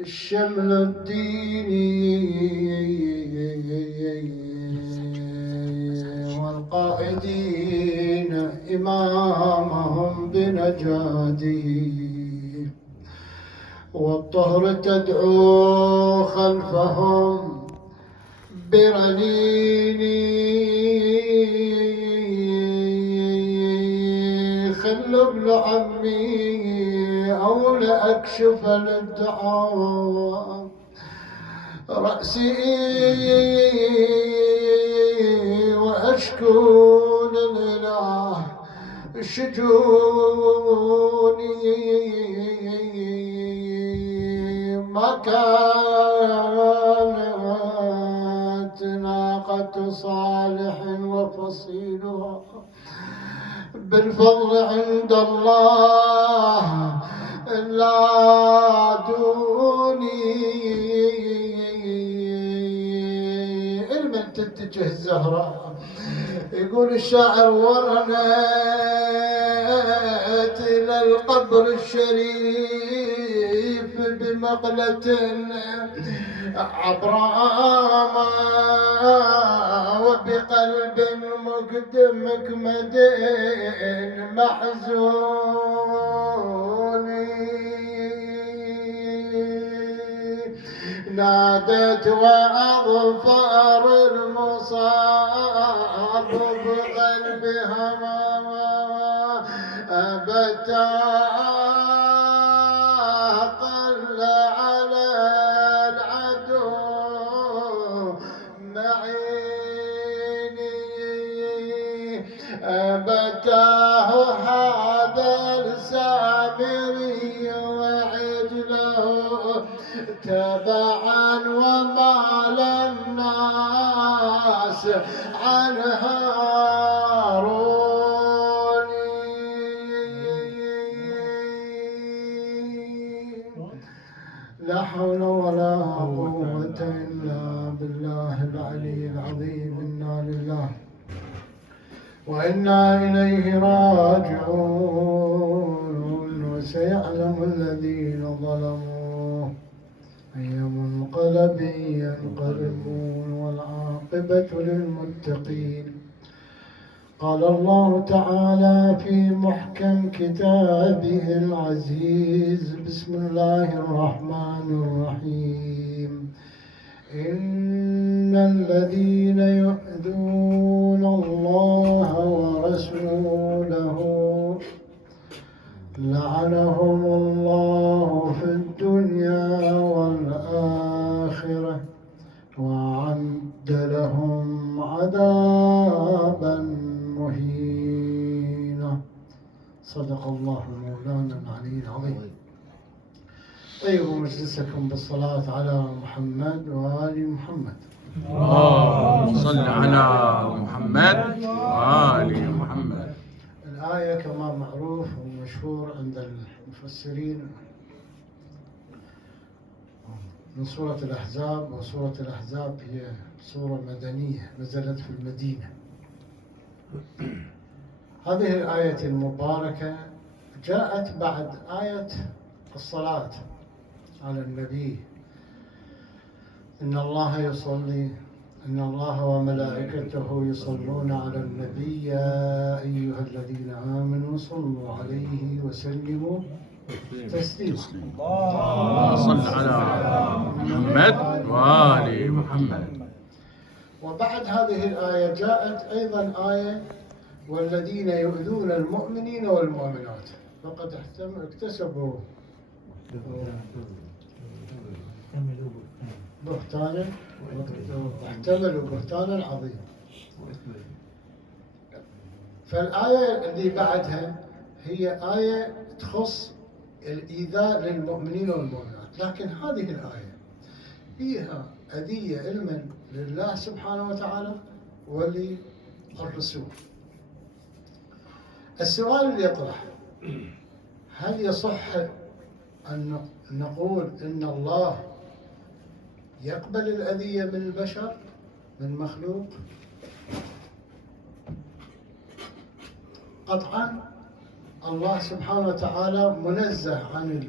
الشمل الديني والقائدين إمامهم بنجاته، والطهر تدعو خلفهم برنيني. خل ابن عمي أو لأكشف للدعاء رأسي وأشكو للإله شجوني. ما كانت ناقة صالح وفصيلها بالفضل عند الله لا دوني. المن تتجه الزهراء يقول الشاعر ورنت إلى القبر الشريف بمقلة عبراء وبقلب مكمد محزون. نادت وأظفار المصاب بقلبها أبتا قل على العدو معيني. أبتاه هذا السامري وعجله تبعا ومال الناس عنها روني. لا حول ولا قوة إلا بالله العلي العظيم. إنا لله وإنا إليه راجعون. وسيعلم الذين ظلموا أي منقلب ينقلبون والعاقبة للمتقين. قال الله تعالى في محكم كتابه العزيز: بسم الله الرحمن الرحيم: إن الذين يؤذون الله ورسوله لعنهم الله في الدنيا والآخرة وأعد لهم عذابا مهينا. صدق الله مولانا العلي العظيم. طيبوا مجلسكم بالصلاة على محمد وآل محمد. اللهم صل على محمد وآل محمد. الآية كما معروف ومشهور عند المفسرين من سورة الأحزاب، وسورة الأحزاب هي سورة مدنية نزلت في المدينة. هذه الآية المباركة جاءت بعد آية الصلاة على النبي: إن الله وملائكته يصلون على النبي يا أيها الذين آمنوا صلوا عليه وسلموا تسليما. اللهم صل على محمد وآل محمد. وبعد هذه الآية جاءت أيضا آية: والذين يؤذون المؤمنين والمؤمنات فقد اكتسبوا بهتانا واحتملوا بهتانا عظيما. فالآية اللي بعدها هي آية تخص الإيذاء للمؤمنين والمؤمنات، لكن هذه الآية فيها أذية علما لله سبحانه وتعالى وللرسول. السؤال اللي يطرح: هل يصح أن نقول إن الله يقبل الأذية من البشر من مخلوق؟ قطعا الله سبحانه وتعالى منزه عن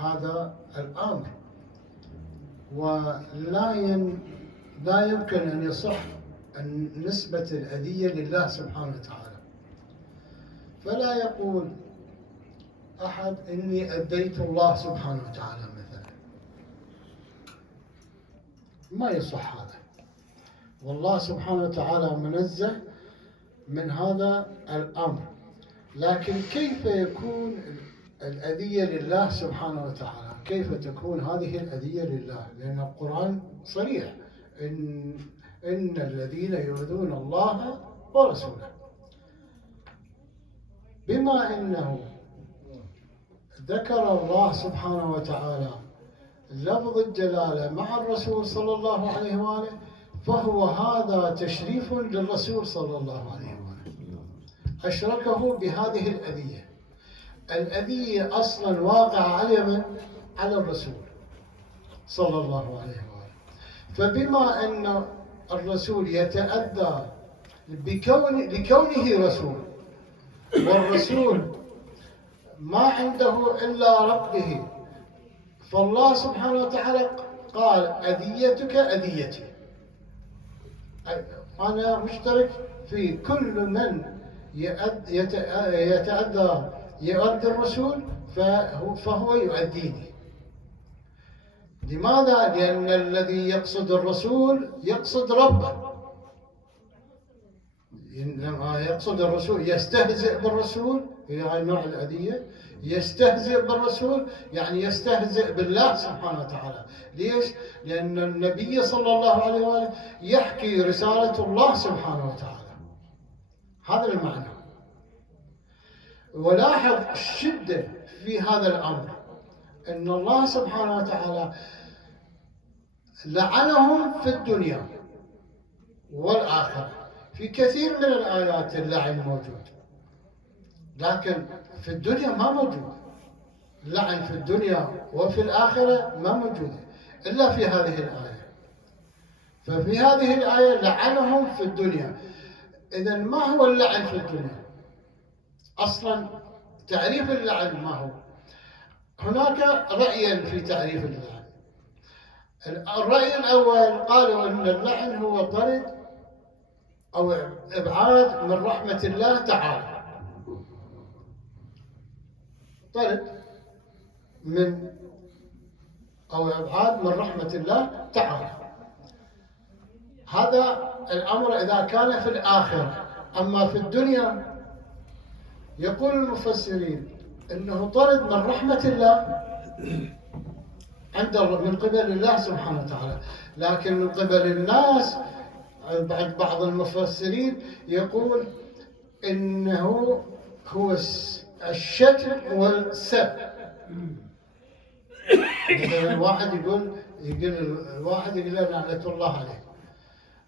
هذا الأمر، لا يمكن أن يصح نسبة الأذية لله سبحانه وتعالى. فلا يقول أحد إني أذيت الله سبحانه وتعالى مثلا، ما يصح هذا، والله سبحانه وتعالى منزه من هذا الأمر. لكن كيف يكون الأذية لله سبحانه وتعالى؟ كيف تكون هذه الأذية لله؟ لأن القرآن صريح، إن الذين يؤذون الله ورسوله. بما أنه ذكر الله سبحانه وتعالى لفظ الجلالة مع الرسول صلى الله عليه وآله، فهو هذا تشريف للرسول صلى الله عليه وآله، أشركه بهذه الأذية. الأذية أصلا واقعة على من؟ على الرسول صلى الله عليه وآله. فبما أن الرسول يتأذى لكونه رسول، والرسول ما عنده إلا ربه، فالله سبحانه وتعالى قال أذيتك أذيتي، أنا مشترك في كل من يتأذى يؤذي الرسول فهو يؤذيني. لماذا؟ لأن الذي يقصد الرسول يقصد ربه. إنما يقصد الرسول يستهزئ بالرسول، إلى هاي نوع الأذية، يستهزئ بالرسول يعني يستهزئ بالله سبحانه وتعالى. ليش؟ لأن النبي صلى الله عليه وآله يحكي رسالة الله سبحانه وتعالى، هذا المعنى. ولاحظ الشدة في هذا الأمر، أن الله سبحانه وتعالى لعنهم في الدنيا والآخرة. في كثير من الآيات اللعن موجود، لكن في الدنيا ما موجود. اللعن في الدنيا وفي الآخرة ما موجود إلا في هذه الآية. ففي هذه الآية لعنهم في الدنيا. إذن ما هو اللعن في الدنيا؟ أصلا تعريف اللعن ما هو؟ هناك رأيين في تعريف اللعن. الرأي الأول قالوا أن اللعن هو طرد أو إبعاد من رحمة الله تعالى، طرد من أو إبعاد من رحمة الله تعالى. هذا الأمر إذا كان في الآخرة. أما في الدنيا يقول المفسرين إنه طرد من رحمة الله من قبل الله سبحانه وتعالى، لكن من قبل الناس بعض المفسرين يقول إنه هو الشتم والسب. الواحد يقول الواحد يقول لعنة الله عليه،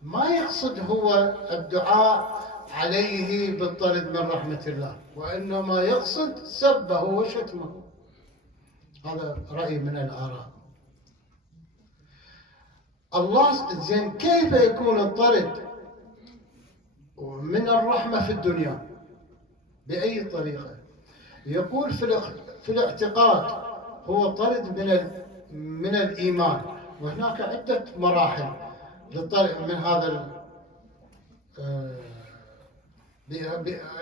ما يقصد هو الدعاء عليه بالطرد من رحمة الله، وإنما يقصد سبه وشتمه. هذا رأي من الآراء. الله زين كيف يكون الطرد من الرحمة في الدنيا؟ بأي طريقة؟ يقول في الاعتقاد هو طرد من الإيمان، وهناك عدة مراحل للطرد من هذا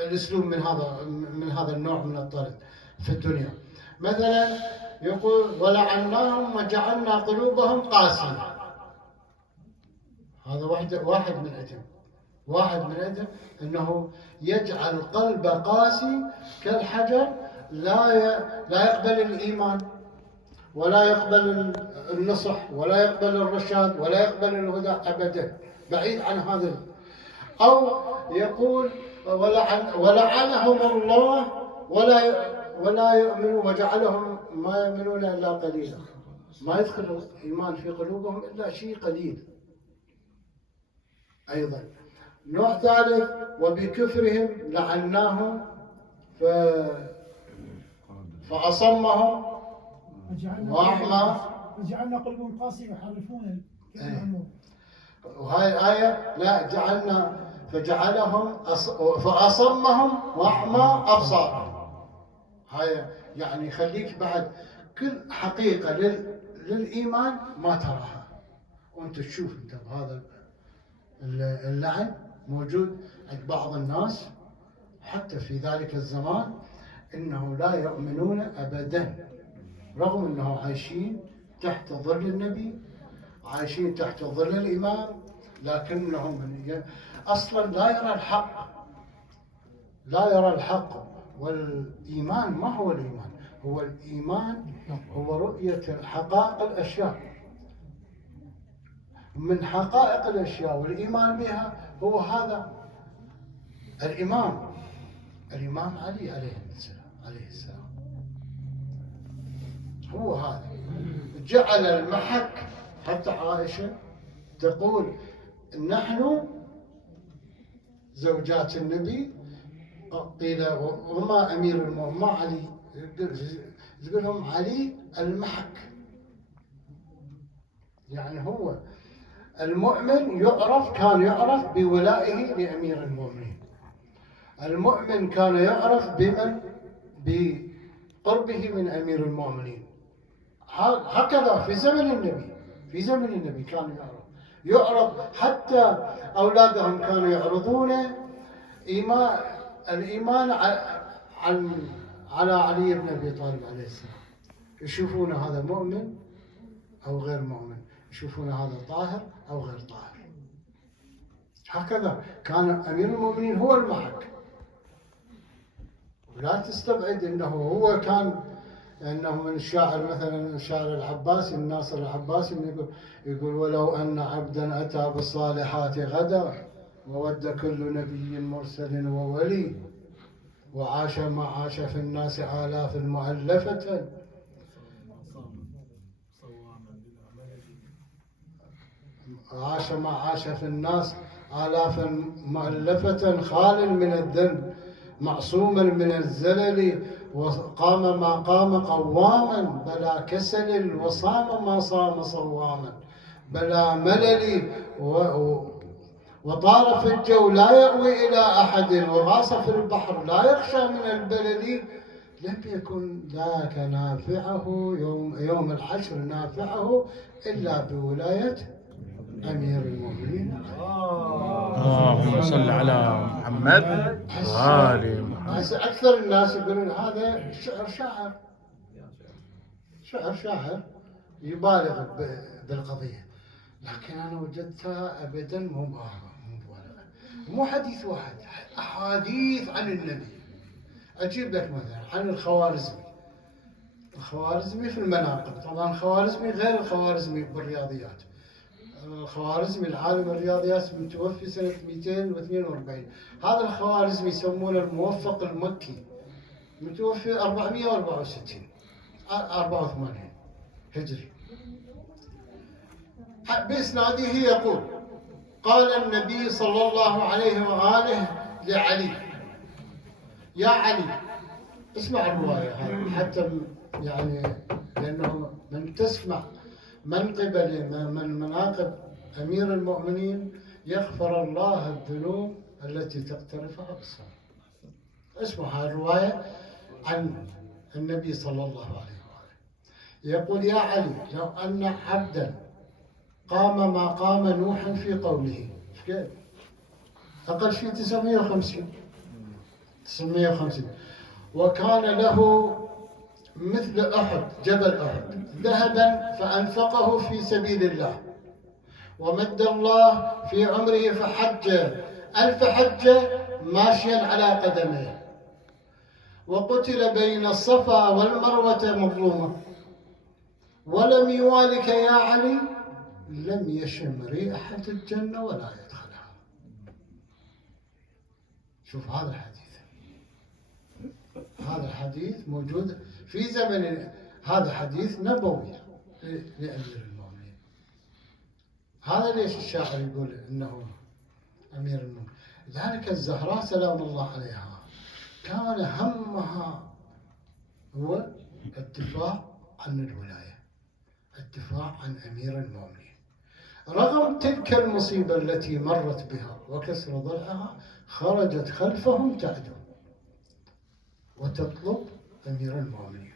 الأسلوب، من هذا النوع من الطرد في الدنيا. مثلا يقول ولعناهم وجعلنا قلوبهم قاسية. هذا واحد من عدم أنه يجعل قلب قاسي كالحجر، لا يقبل الإيمان ولا يقبل النصح ولا يقبل الرشاد ولا يقبل الهدى أبدا، بعيد عن هذا. أو يقول ولعنهم الله ولا يؤمنوا وجعلهم ما يؤمنون إلا قليلا، ما يدخل الإيمان في قلوبهم إلا شيء قليل. أيضا نوع ثالث وبكفرهم لعناهم فأصمهم وأعمى وجعلنا قلوبهم قاسية يحرفون الكلمة. وهاي الآية لا جعلنا فأصمهم وأعمى أبصارهم. هاي يعني خليك بعد كل حقيقة للإيمان ما تراها. وأنت تشوف أنت بهذا اللعن موجود عند بعض الناس حتى في ذلك الزمان، إنه لا يؤمنون أبدا، رغم أنه عايشين تحت ظل النبي، عايشين تحت ظل الإمام، لكنهم أصلا لا يرى الحق، لا يرى الحق. والإيمان ما هو الإيمان؟ هو الإيمان هو رؤية حقائق الأشياء، من حقائق الأشياء والإيمان بها هو هذا الإمام علي عليه السلام. هو هذا جعل المحك. حتى عائشة تقول نحن زوجات النبي، قيل وما أمير المؤمنين، ما علي، يقول لهم علي المحك. يعني هو المؤمن كان يعرف بولائه لأمير المؤمنين، المؤمن كان يعرف بقربه من أمير المؤمنين. هكذا في زمن النبي كان يعرف حتى أولادهم كانوا يعرضون الإيمان على علي بن أبي طالب عليه السلام، يشوفون هذا مؤمن أو غير مؤمن، يشوفون هذا طاهر أو غير طاهر. هكذا كان أمير المؤمنين هو المحك. ولا تستبعد أنه هو كان، أنه من الشاعر مثلا الشاعر العباسي الناصر العباسي يقول ولو أن عبدا أتى بالصالحات غدا وود كل نبي مرسل وولي وعاش ما عاش في الناس آلاف مؤلفة عاش ما عاش في الناس آلاف مؤلفة خال من الذنب معصوما من الزلل وقام ما قام قواما بلا كسل وصام ما صام صواما بلا ملل وطار في الجو لا يأوي إلى أحد وغاص في البحر لا يخشى من البلل لم يكن ذاك نافعه يوم الحشر نافعه إلا بولاية أمير المؤمنين. اللهم صل على محمد وآل محمد. أكثر الناس يقولون هذا شاعر يبالغ بالقضية، لكن أنا وجدتها أبدا مو مبالغة، مو حديث واحد، أحاديث عن النبي. أجيب لك مثلا عن الخوارزمي في المناقب. طبعا الخوارزمي غير الخوارزمي بالرياضيات. الخوارزمي العالم الرياضيات متوفي سنة 242. هذا الخوارزمي يسمونه الموفق المكي، متوفي 484 هجري. بإسناده يقول قال النبي صلى الله عليه وآله لعلي يا علي. اسمع الرواية هذه حتى يعني لأنه من تسمع منقبة من مناقب أمير المؤمنين يغفر الله الذنوب التي تقترفها بالصلاة. اسمع هذه الرواية عن النبي صلى الله عليه وآله. يقول يا علي لو أن عبدا قام ما قام نوحا في قوله، أقل شيء 950 وكان له مثل أحد جبل أحد ذهبا فأنفقه في سبيل الله ومد الله في عمره فحج 1000 حجة ماشيا على قدميه وقتل بين الصفا والمروة مظلوما ولم يوالك يا علي لم يشم ريحة الجنة ولا يدخلها. شوف هذا الحديث موجود في زمن، هذا حديث نبوي لأمير المؤمنين. هذا ليش الشاعر يقول إنه أمير المؤمنين. ذلك الزهراء سلام الله عليها كان همها هو الدفاع عن الولاية، الدفاع عن أمير المؤمنين، رغم تلك المصيبة التي مرت بها وكسر ضلعها خرجت خلفهم تعدو وتطلب أمير المؤمنين.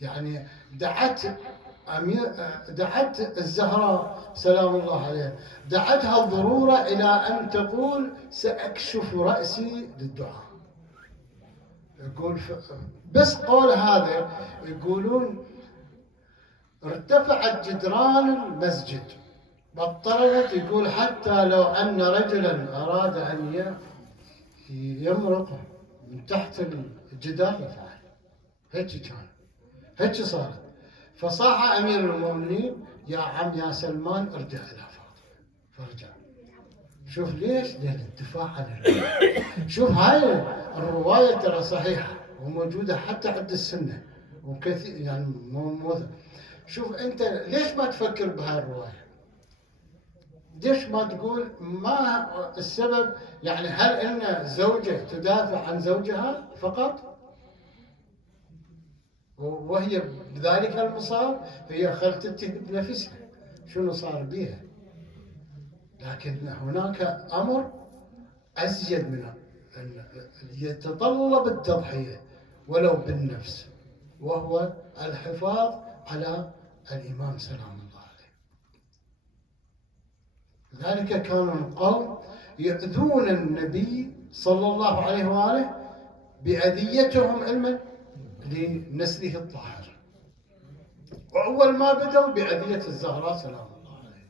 يعني دعت الزهراء سلام الله عليها، دعتها الضرورة إلى أن تقول سأكشف رأسي للدعاء. يقول بس قول هذا، يقولون ارتفعت جدران المسجد واضطربت، يقول حتى لو أن رجلا أراد أن يمرق من تحت الجدار لفعل. هيك كان، هيك صارت. فصاح أمير المؤمنين يا عم يا سلمان ارجع إلى فاطمة، فرجع. شوف ليش؟ للدفاع عن الرواية. شوف هاي الرواية ترى صحيحة وموجودة حتى عند السنة وكثير، يعني شوف أنت ليش ما تفكر بهاي الرواية؟ ليش ما تقول ما السبب؟ يعني هل أن زوجة تدافع عن زوجها فقط وهي بذلك المصاب؟ هي خلت بنفسها شنو صار بها. لكن هناك أمر أزيد من يتطلب التضحية ولو بالنفس، وهو الحفاظ على الإمام سلام الله عليه. لذلك كانوا القوم يؤذون النبي صلى الله عليه وآله بأذيتهم علما لنسله الطاهر، وأول ما بدأوا بأذية الزهراء سلام الله عليه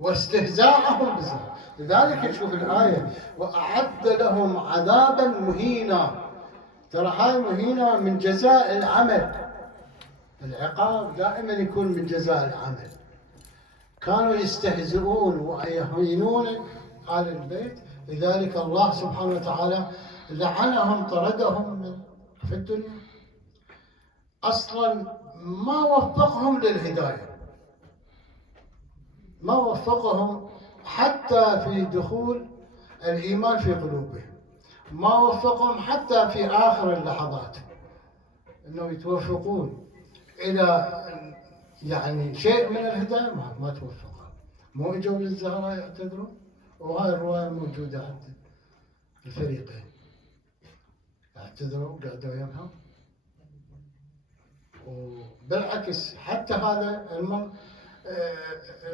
واستهزاءهم بالزهراء. لذلك نشوف الآية وأعد لهم عذابا مهينا. ترى هاي مهينة من جزاء العمل، العقاب دائما يكون من جزاء العمل. كانوا يستهزئون ويهينون آل البيت، لذلك الله سبحانه وتعالى لعنهم، طردهم في الدنيا. أصلا ما وفقهم للهداية، ما وفقهم حتى في دخول الإيمان في قلوبهم، ما وفقهم حتى في آخر اللحظات أنه يتوفقون إلى يعني شيء من الهداية. ما توفقوا، مو اجوا للزهراء يعتذرون. وهاي الرواية موجودة عند الفريقين، اعتذروا قعدوا يمهم. وبالعكس حتى هذا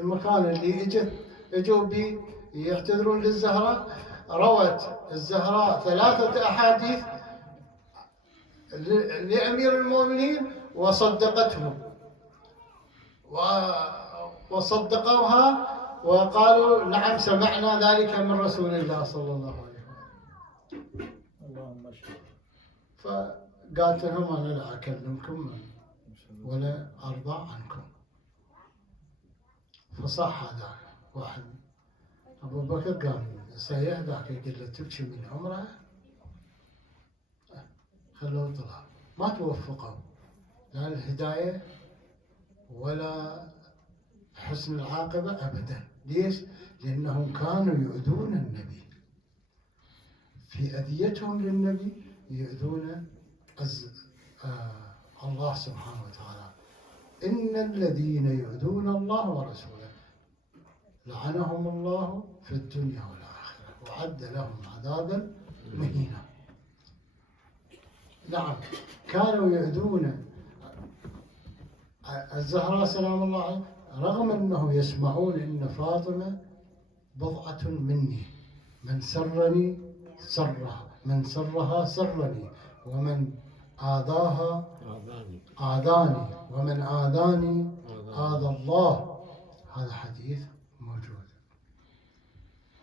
المكان اللي اجوا به يعتذرون للزهراء، روت الزهراء 3 أحاديث لأمير المؤمنين وصدقتهم وصدقوها وقالوا نعم سمعنا ذلك من رسول الله صلى الله عليه وسلم. اللهم اشهد. فقالت لهم أنا لا أكلمكم ولا أرضى عنكم. فصح هذا واحد أبو بكر قام سيح ذاك يقول له تبكي من عمره، خلوه طلع. ما توفقوا لا الهداية ولا حسن العاقبة أبدا. ليش؟ لأنهم كانوا يؤذون النبي، في أذيتهم للنبي يؤذون الله سبحانه وتعالى. إن الذين يؤذون الله ورسوله لعنهم الله في الدنيا والآخرة وعد لهم عذابا مهينا. نعم كانوا يؤذون الزهراء سلام الله عليها رغم أنه يسمعون إن فاطمة بضعة مني، من سرني سرها، من سرها سرني، ومن آذاها آذاني، ومن آذاني آذى الله. هذا حديث موجود،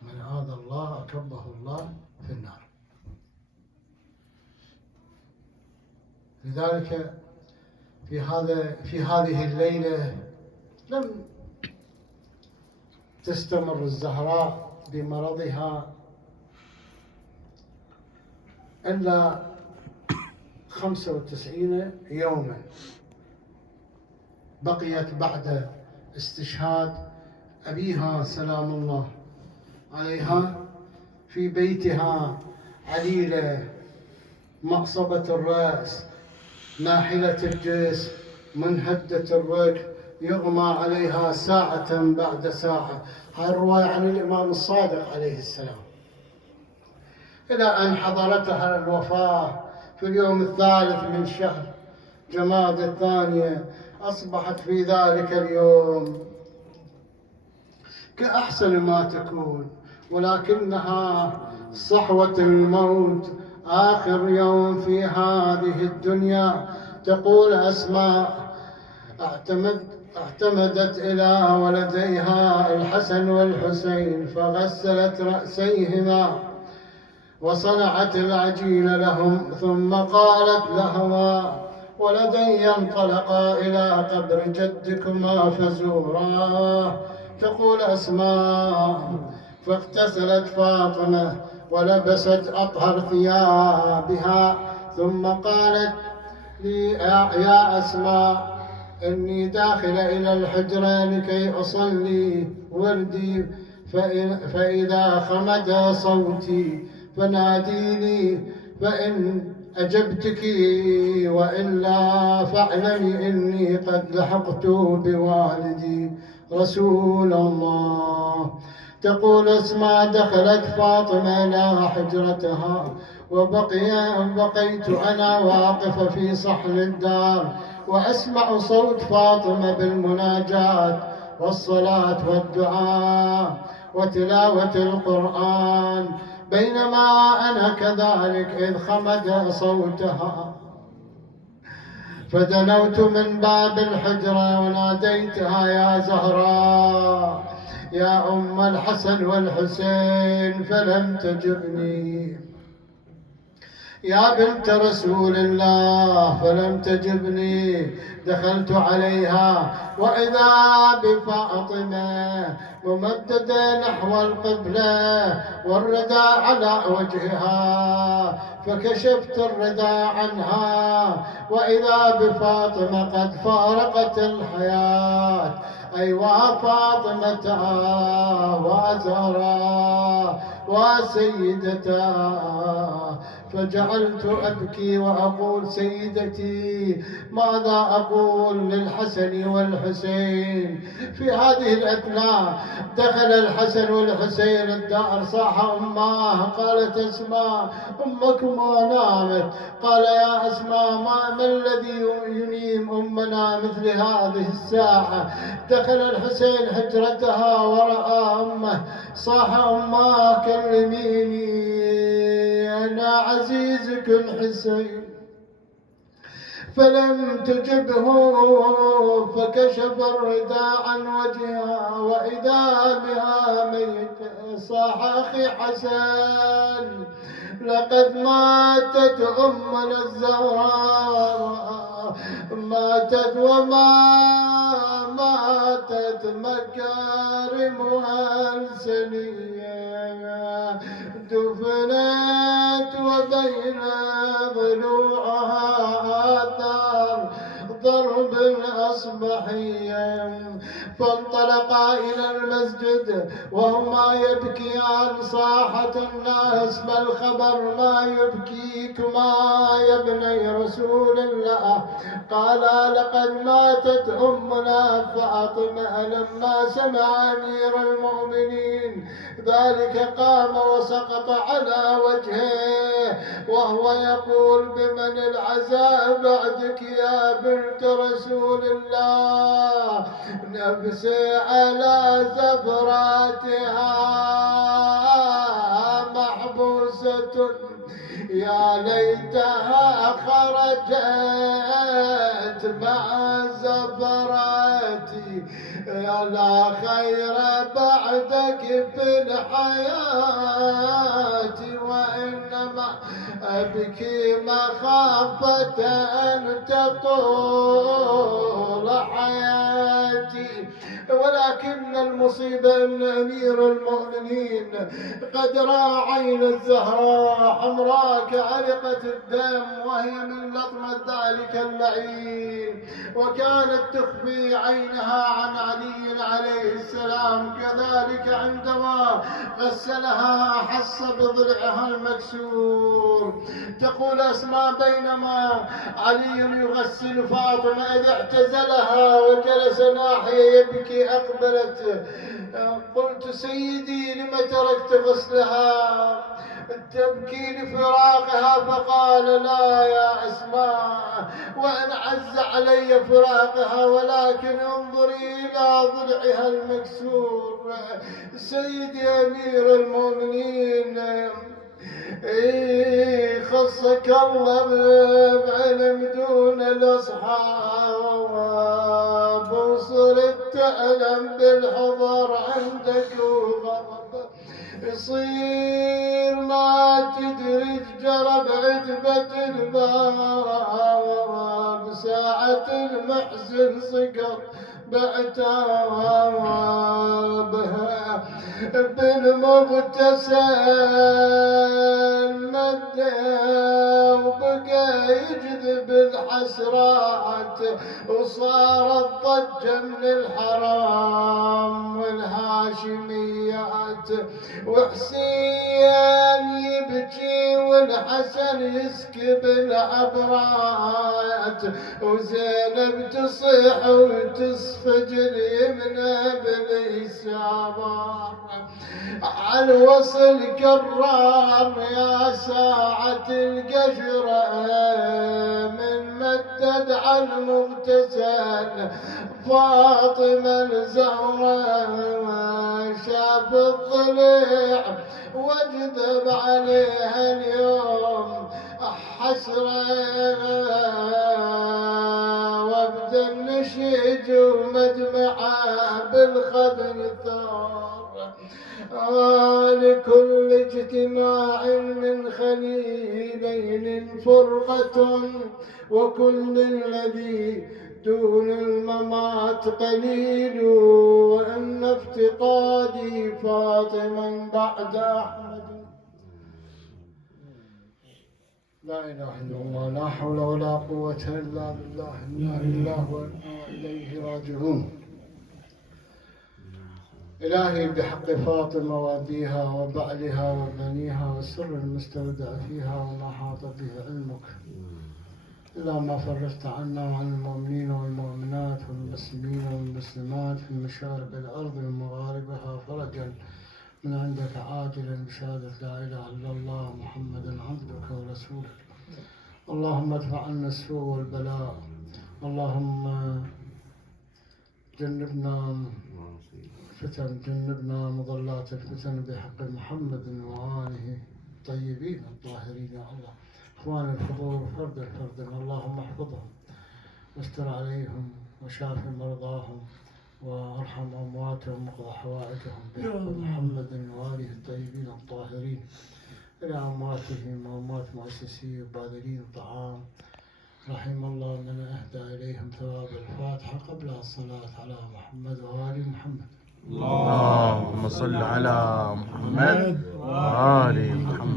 من آذى الله أكبه الله في النار. لذلك في هذه الليلة لم تستمر الزهراء بمرضها إلا 95 يوما. بقيت بعد استشهاد أبيها سلام الله عليها في بيتها عليلة مقصبة الرأس، ناحلة الجسم، منهدة الركب، يغمى عليها ساعة بعد ساعة. هاي الرواية عن الإمام الصادق عليه السلام. إلى أن حضرتها الوفاة في اليوم الثالث من شهر جماد الثانية أصبحت في ذلك اليوم كأحسن ما تكون، ولكنها صحوة الموت آخر يوم في هذه الدنيا. تقول أسماء: اعتمدت إلى ولديها الحسن والحسين فغسلت رأسيهما وصنعت العجين لهم، ثم قالت لهما: ولدي انطلقا إلى قبر جدكما فزوراه. تقول أسماء: فاغتسلت فاطمة ولبست أطهر ثيابها، ثم قالت لي: يا أسماء، إني داخلة إلى الحجرة لكي أصلي وردي، فإذا خمد صوتي فناديني، فإن أجبتك وإلا فاعلمي إني قد لحقت بوالدي رسول الله. تقول أسماء: دخلت فاطمة إلى حجرتها وبقيت أنا واقفة في صحن الدار وأسمع صوت فاطمة بالمناجاة والصلاة والدعاء وتلاوة القرآن، بينما أنا كذلك إذ خمد صوتها، فدنوت من باب الحجرة وناديتها: يا زهراء، يا أم الحسن والحسين، فلم تجبني، يا بنت رسول الله، فلم تجبني. دخلت عليها وإذا بفاطمة ممددة نحو القبلة والرداء على وجهها، فكشفت الرداء عنها وإذا بفاطمة قد فارقت الحياة. أيوا فاطمة وزهراء وسيدتا. فجعلت أبكي وأقول: سيدتي، ماذا أقول للحسن والحسين؟ في هذه الأثناء دخل الحسن والحسين الدار، صاح أماه. قالت أسماء: أمكما نامت. قال: يا أسماء، ما الذي ينيم أمنا مثل هذه الساعة؟ دخل الحسين حجرتها ورأى أمه، صاح أماه: كلميني، أنا عزيزك الحسين. فلم تجبه، فكشف الرداء عن وجهها وإذا بها ميتة. صاح: أخي حسن، لقد ماتت أمنا الزهراء، ماتت وما ماتت مكارمها السنية، دفنت وبين ضلوعها آثار ضرب الأصبحية. فانطلقا إلى المسجد وهما يبكيان. صاحت الناس: ما الخبر؟ ما يبكيكما يا ابني رسول الله؟ قالا: لقد ماتت أمنا فاطمة. لما سمع أمير المؤمنين ذلك قام وسقط على وجهه وهو يقول: بمن العزاء بعدك يا بنت رسول الله؟ نفسي على زفراتها محبوسة، يا ليتها خرجت مع زفراتي، لا خير بعدك في الحياة، وإنما أبكي مخافة أن تطول حياتي. ولكن المصيبة أن أمير المؤمنين قد رأى عين الزهراء حمراء كعلقة الدم وهي من لطمة ذلك اللعين، وكانت تخفي عينها عن علي عليه السلام. كذلك عندما غسلها أحس بضلعها المكسور. تقول أسماء: بينما علي يغسل فاطمة إذ اعتزلها وجلس ناحية يبكي، أقبلت. قلت: سيدي، لم تركت غسلها؟ تبكي لفراقها، فقال لا يا أسماء، وإن عز علي فراقها ولكن انظري إلى ضلعها المكسور. سيدي أمير المؤمنين، خصك الله بعلم دون الأصحاب، وصرت تألم بالحضر عندك وغضب، يصير ما تدري جرب عتبة الباب، ساعة المحزن صقر بعتابها، بالمغتسل مدى وبقى يجذب الحسرات، وصارت ضجة من الحرام والهاشميات، وحسين يبكي والحسن يسكب العبرات، وزينب تصيح وتصفج اليمنى باليسار، عن وصل كرار يا ساعة القشرة، من مدد على المغتسل فاطمة الزهراء، شاف الضليع واجذب عليها اليوم حسرة، وابدا النشيج ومدمعة بالخدر ثار، لكل اجتماع من خليلين فرقة، وكل الذي دون الممات قليل، وأن افتقادي فاطما بعد أحمد. لا إله إلا الله، لا حول ولا قوة إلا بالله، إنا لله وإنا إليه راجعون. إلهي بحق فاطمة وأبيها وبعلها وبنيها والسر المستودع فيها وما حاط به علمك، إلا ما فرجت عنا وعن المؤمنين والمؤمنات والمسلمين والمسلمات في مشارق الأرض ومغاربها، فرجا من عندك عاجلا بشهادة لا إله إلا الله محمدا عبدك ورسولك. اللهم ادفع عنا السوء والبلاء، اللهم جنبنا فتن، جنبنا مضلات الفتن بحق محمد وآله الطيبين الطاهرين. يا الله، إخوان الحضور فردا فردا اللهم احفظهم واستر عليهم وشاف مرضاهم وارحم أمواتهم واقض حوائجهم بحق محمد وآله الطيبين الطاهرين. إلى أمواتهم وأموات مؤسسي وباذلين الطعام، رحم الله من أهدى إليهم ثواب الفاتحة قبل الصلاة على محمد وآل محمد. اللهم صل على محمد وآل محمد.